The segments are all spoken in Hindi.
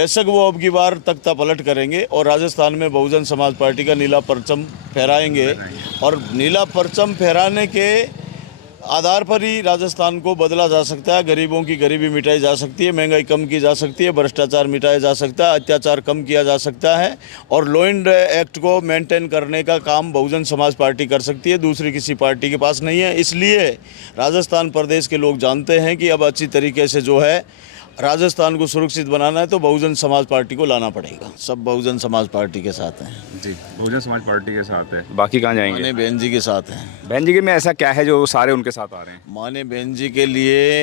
बेशक वो अब की बार तख्ता पलट करेंगे और राजस्थान में बहुजन समाज पार्टी का नीला परचम फहराएंगे और नीला परचम फहराने के आधार पर ही राजस्थान को बदला जा सकता है। गरीबों की गरीबी मिटाई जा सकती है, महंगाई कम की जा सकती है, भ्रष्टाचार मिटाया जा सकता है, अत्याचार कम किया जा सकता है और लॉ एंड एक्ट को मेंटेन करने का काम बहुजन समाज पार्टी कर सकती है, दूसरी किसी पार्टी के पास नहीं है। इसलिए राजस्थान प्रदेश के लोग जानते हैं कि अब अच्छी तरीके से जो है राजस्थान को सुरक्षित बनाना है तो बहुजन समाज पार्टी को लाना पड़ेगा। सब बहुजन समाज पार्टी के साथ हैं जी, बहुजन समाज पार्टी के साथ है। बाकी कहाँ जाएंगे? माने बहन जी के साथ हैं। बहन जी के में ऐसा क्या है जो सारे उनके साथ आ रहे हैं? माने बहन जी के लिए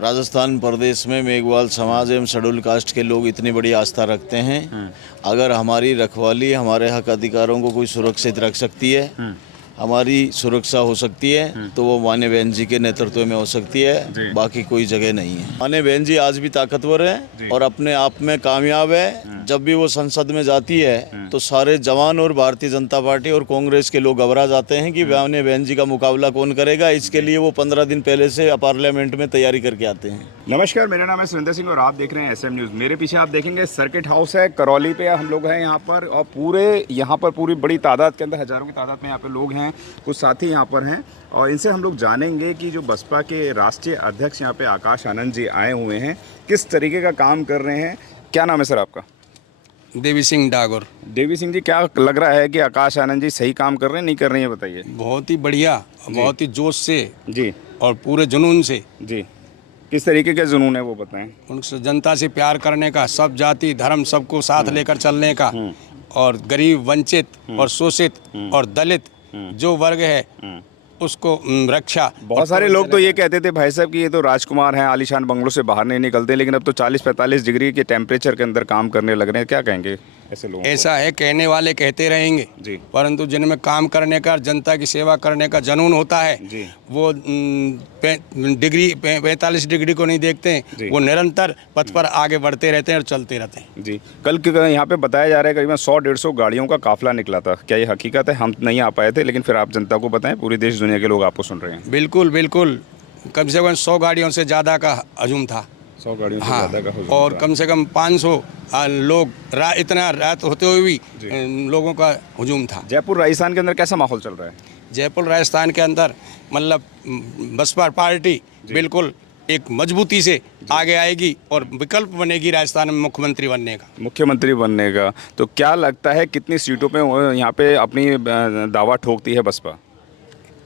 राजस्थान प्रदेश में मेघवाल समाज एवं शेड्यूल कास्ट के लोग इतनी बड़ी आस्था रखते हैं। अगर हमारी रखवाली हमारे हक अधिकारों को कोई सुरक्षित रख सकती है, हमारी सुरक्षा हो सकती है तो वो माने बहन जी के नेतृत्व में हो सकती है, बाकी कोई जगह नहीं है। माने बहन जी आज भी ताकतवर है और अपने आप में कामयाब है। जब भी वो संसद में जाती है तो सारे जवान और भारतीय जनता पार्टी और कांग्रेस के लोग घबरा जाते हैं कि माने बहन जी का मुकाबला कौन करेगा। इसके लिए वो 15 दिन पहले से पार्लियामेंट में तैयारी करके आते हैं। नमस्कार, मेरा नाम है सुरेंद्र सिंह और आप देख रहे हैं एसएम न्यूज़। मेरे पीछे आप देखेंगे सर्किट हाउस है, करौली पे हम लोग हैं यहाँ पर और पूरे यहाँ पर पूरी बड़ी तादाद के अंदर, हज़ारों की तादाद में यहाँ पे लोग हैं। कुछ साथी यहाँ पर हैं और इनसे हम लोग जानेंगे कि जो बसपा के राष्ट्रीय अध्यक्ष यहाँ पे आकाश आनंद जी आए हुए हैं किस तरीके का काम कर रहे हैं। क्या नाम है सर आपका? देवी सिंह डागर। देवी सिंह जी, क्या लग रहा है कि आकाश आनंद जी सही काम कर रहे हैं नहीं कर रहे हैं, बताइए। बहुत ही बढ़िया, बहुत ही जोश से जी और पूरे जुनून से। जी, किस तरीके के जुनून है वो बताएं। उनसे जनता से प्यार करने का, सब जाति धर्म सबको साथ लेकर चलने का और गरीब वंचित और शोषित और दलित जो वर्ग है उसको रक्षा। बहुत सारे लोग तो ये कहते थे भाई साहब कि ये तो राजकुमार हैं, आलीशान बंगलों से बाहर नहीं निकलते, लेकिन अब तो 40-45 डिग्री के टेम्परेचर के अंदर काम करने लग रहे हैं। क्या कहेंगे ऐसे लोग? ऐसा है, कहने वाले कहते रहेंगे जी, परंतु जिनमें काम करने का, जनता की सेवा करने का जुनून होता है जी, वो 45 डिग्री को नहीं देखते हैं, वो निरंतर पथ पर आगे बढ़ते रहते हैं और चलते रहते हैं। जी, कल यहाँ पे बताया जा रहा है करीबन 100-150 गाड़ियों का काफिला निकला था। क्या ये हकीकत है? हम नहीं आ पाए थे, लेकिन फिर आप जनता को बताएं, पूरी देश दुनिया के लोग आपको सुन रहे हैं। बिल्कुल बिल्कुल, कम से कम 100 गाड़ियों से ज़्यादा का हजूम था। 100 गाड़ियों से हाँ, ज़्यादा का हुजूम और था। कम से कम 500 लोग इतना रात होते हुए भी लोगों का हजूम था। जयपुर राजस्थान के अंदर कैसा माहौल चल रहा है? जयपुर राजस्थान के अंदर मतलब बसपा पार्टी बिल्कुल एक मजबूती से आगे आएगी और विकल्प बनेगी राजस्थान में मुख्यमंत्री बनने का। मुख्यमंत्री बनने का तो क्या लगता है कितनी सीटों पे यहाँ पे अपनी दावा ठोकती है बसपा?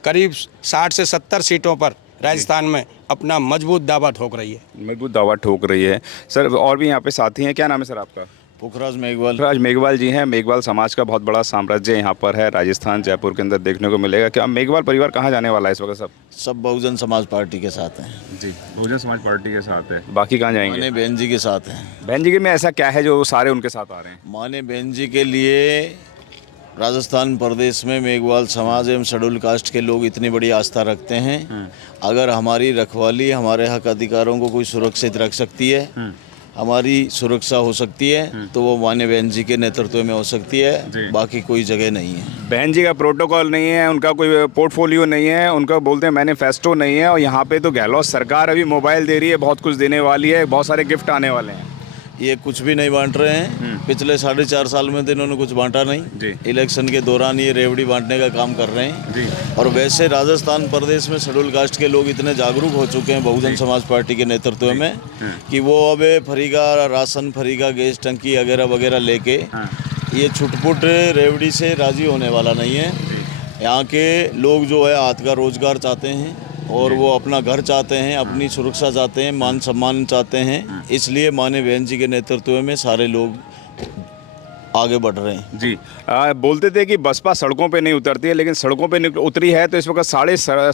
करीब 60 से 70 सीटों पर राजस्थान में अपना मजबूत दावा ठोक रही है। मजबूत दावा ठोक रही है। सर और भी यहाँ पे साथी हैं, क्या नाम है सर आपका? पुखराज मेघवाल। पुखराज मेघवाल जी हैं। मेघवाल समाज का बहुत बड़ा साम्राज्य यहाँ पर है, राजस्थान जयपुर के अंदर देखने को मिलेगा। क्या मेघवाल परिवार कहाँ जाने वाला है इस वक्त? सब बहुजन समाज पार्टी के साथ हैं जी, बहुजन समाज पार्टी के साथ है। बाकी कहाँ जाएंगे? माने बहन जी के साथ हैं। बहन जी के में ऐसा क्या है जो सारे उनके साथ आ रहे हैं? माने बहन जी के लिए राजस्थान प्रदेश में मेघवाल समाज एवं शेड्यूल कास्ट के लोग इतनी बड़ी आस्था रखते हैं। अगर हमारी रखवाली हमारे हक अधिकारों को कोई सुरक्षित रख सकती है, हमारी सुरक्षा हो सकती है तो वो माने बहन जी के नेतृत्व में हो सकती है, बाकी कोई जगह नहीं है। बहन जी का प्रोटोकॉल नहीं है, उनका कोई पोर्टफोलियो नहीं है, उनका बोलते हैं मैनिफेस्टो नहीं है। और यहाँ पे तो गहलोत सरकार अभी मोबाइल दे रही है, बहुत कुछ देने वाली है, बहुत सारे गिफ्ट आने वाले हैं। ये कुछ भी नहीं बांट रहे हैं। पिछले 4.5 साल में तो इन्होंने कुछ बांटा नहीं। इलेक्शन के दौरान ये रेवड़ी बांटने का काम कर रहे हैं। और वैसे राजस्थान प्रदेश में शेड्यूल कास्ट के लोग इतने जागरूक हो चुके हैं बहुजन समाज पार्टी के नेतृत्व में कि वो अब फरीगा राशन, फरीगा गैस टंकी वगैरह वगैरह लेके ये छुटपुट रेवड़ी से राजी होने वाला नहीं है। यहाँ के लोग जो है हाथ का रोजगार चाहते हैं और वो अपना घर चाहते हैं, अपनी सुरक्षा चाहते हैं, मान सम्मान चाहते हैं। इसलिए माने बहन जी के नेतृत्व में सारे लोग आगे बढ़ रहे हैं। जी, बोलते थे कि बसपा सड़कों पे नहीं उतरती है, लेकिन सड़कों पे उतरी है तो इस वक्त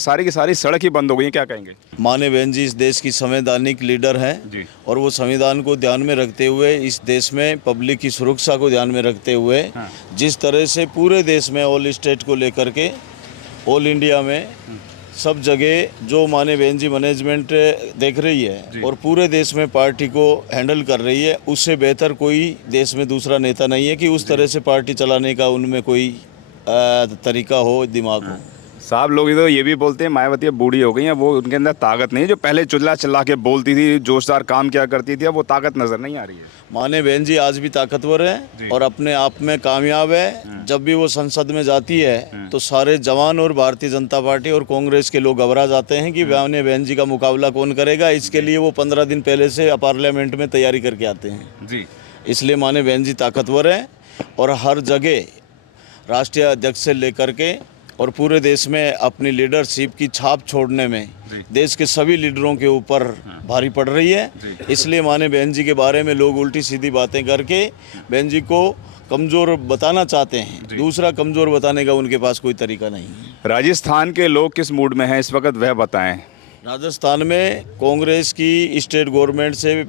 सारी की सारी सड़क ही बंद हो गई। क्या कहेंगे? माने बहन जी इस देश की संवैधानिक लीडर हैं और वो संविधान को ध्यान में रखते हुए, इस देश में पब्लिक की सुरक्षा को ध्यान में रखते हुए जिस तरह से पूरे देश में ऑल स्टेट को लेकर के ऑल इंडिया में सब जगह जो माने बहन जी मैनेजमेंट देख रही है और पूरे देश में पार्टी को हैंडल कर रही है, उससे बेहतर कोई देश में दूसरा नेता नहीं है कि उस तरह से पार्टी चलाने का उनमें कोई तरीका हो, दिमाग हो। साहब लोग तो ये भी बोलते हैं मायावती अब बूढ़ी हो गई हैं, वो उनके अंदर ताकत नहीं है। जो पहले चिल्ला चिल्ला के बोलती थी, जोशदार काम किया करती थी, अब वो ताकत नजर नहीं आ रही है। माने बहन जी आज भी ताकतवर है और अपने आप में कामयाब है। जब भी वो संसद में जाती है तो सारे जवान और भारतीय जनता पार्टी और कांग्रेस के लोग घबरा जाते हैं कि माने बहन जी का मुकाबला कौन करेगा। इसके लिए वो 15 दिन पहले से पार्लियामेंट में तैयारी करके आते हैं जी। इसलिए माने बहन जी ताकतवर है और हर जगह राष्ट्रीय अध्यक्ष से लेकर के और पूरे देश में अपनी लीडरशिप की छाप छोड़ने में देश के सभी लीडरों के ऊपर भारी पड़ रही है। इसलिए माने बहन जी के बारे में लोग उल्टी सीधी बातें करके बहन जी को कमज़ोर बताना चाहते हैं। दूसरा कमज़ोर बताने का उनके पास कोई तरीका नहीं है। राजस्थान के लोग किस मूड में हैं इस वक्त, वह बताएं। राजस्थान में कांग्रेस की स्टेट गवर्नमेंट से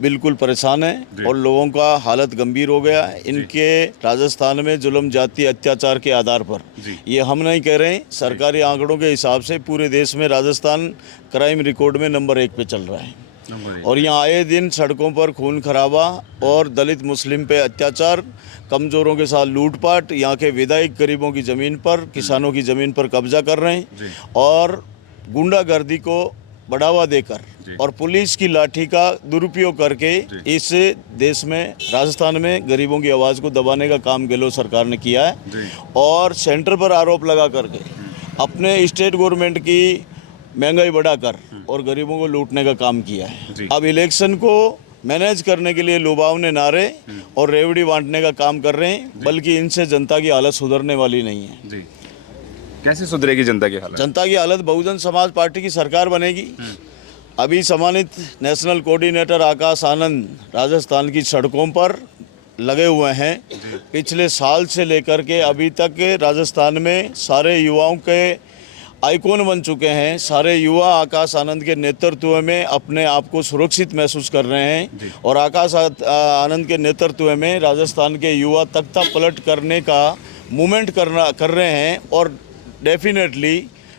बिल्कुल परेशान है और लोगों का हालत गंभीर हो गया है। इनके राजस्थान में जुल्म जाति अत्याचार के आधार पर, ये हम नहीं कह रहे हैं, सरकारी आंकड़ों के हिसाब से पूरे देश में राजस्थान क्राइम रिकॉर्ड में नंबर 1 पे चल रहा है। और यहाँ आए दिन सड़कों पर खून खराबा और दलित मुस्लिम पे अत्याचार, कमज़ोरों के साथ लूटपाट, यहाँ के विधायक गरीबों की ज़मीन पर, किसानों की ज़मीन पर कब्जा कर रहे हैं और गुंडागर्दी को बढ़ावा देकर और पुलिस की लाठी का दुरुपयोग करके इस देश में राजस्थान में गरीबों की आवाज़ को दबाने का काम गहलोत सरकार ने किया है और सेंटर पर आरोप लगा करके अपने स्टेट गवर्नमेंट की महंगाई बढ़ाकर और गरीबों को लूटने का काम किया है। अब इलेक्शन को मैनेज करने के लिए लुभावने नारे और रेवड़ी बांटने का काम कर रहे हैं, बल्कि इनसे जनता की हालत सुधरने वाली नहीं है। कैसे सुधरेगी जनता की हालत? जनता की हालत बहुजन समाज पार्टी की सरकार बनेगी। अभी सम्मानित नेशनल कोऑर्डिनेटर आकाश आनंद राजस्थान की सड़कों पर लगे हुए हैं। पिछले साल से लेकर के अभी तक राजस्थान में सारे युवाओं के आइकॉन बन चुके हैं। सारे युवा आकाश आनंद के नेतृत्व में अपने आप को सुरक्षित महसूस कर रहे हैं और आकाश आनंद के नेतृत्व में राजस्थान के युवा तख्ता पलट करने का मूवमेंट कर रहे हैं और डेफिनेटली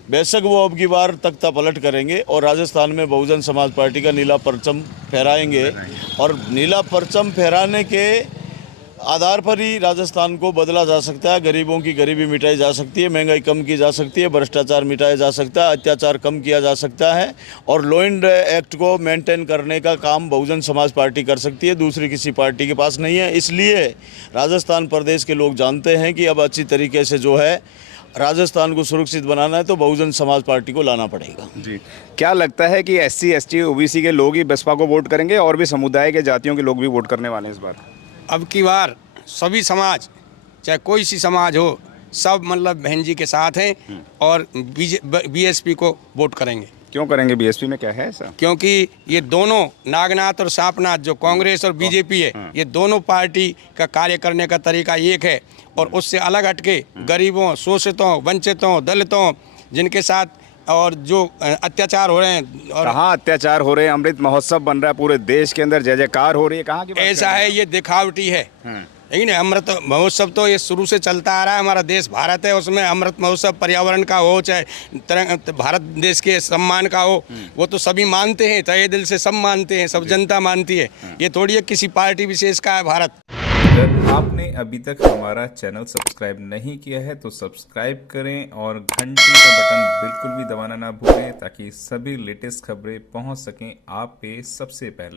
बेशक वो अब की बार तख्ता पलट करेंगे और राजस्थान में बहुजन समाज पार्टी का नीला परचम फहराएंगे और नीला परचम फहराने के आधार पर ही राजस्थान को बदला जा सकता है। गरीबों की गरीबी मिटाई जा सकती है, महंगाई कम की जा सकती है, भ्रष्टाचार मिटाया जा सकता है, अत्याचार कम किया जा सकता है और लॉ एंड एक्ट को मेंटेन करने का काम बहुजन समाज पार्टी कर सकती है, दूसरी किसी पार्टी के पास नहीं है। इसलिए राजस्थान प्रदेश के लोग जानते हैं कि अब अच्छी तरीके से जो है राजस्थान को सुरक्षित बनाना है तो बहुजन समाज पार्टी को लाना पड़ेगा। जी, क्या लगता है कि SC ST OBC के लोग ही बसपा को वोट करेंगे और भी समुदाय के जातियों के लोग भी वोट करने वाले हैं इस बार? अब की बार सभी समाज, चाहे कोई सी समाज हो, सब मतलब बहन जी के साथ हैं और BSP को वोट करेंगे। क्यों करेंगे? BSP में क्या है ऐसा? क्योंकि ये दोनों नागनाथ और सांपनाथ, जो कांग्रेस और BJP है, ये दोनों पार्टी का कार्य करने का तरीका एक है और उससे अलग हटके गरीबों, शोषितों, वंचितों, दलितों जिनके साथ और जो अत्याचार हो रहे हैं और कहाँ अत्याचार हो रहे हैं? अमृत महोत्सव बन रहा है पूरे देश के अंदर, जय जयकार हो रही है, कहाँ की बात ऐसा है, ये दिखावटी है। लेकिन अमृत महोत्सव तो ये शुरू से चलता आ रहा है। हमारा देश भारत है, उसमें अमृत महोत्सव पर्यावरण का हो चाहे भारत देश के सम्मान का हो, वो तो सभी मानते हैं, तहे दिल से सब मानते हैं, सब जनता मानती है। ये थोड़ी है किसी पार्टी विशेष का है भारत। अगर आपने अभी तक हमारा चैनल सब्सक्राइब नहीं किया है तो सब्सक्राइब करें और घंटी का बटन बिल्कुल भी दबाना ना भूलें ताकि सभी लेटेस्ट खबरें पहुंच सकें आप पे सबसे पहले।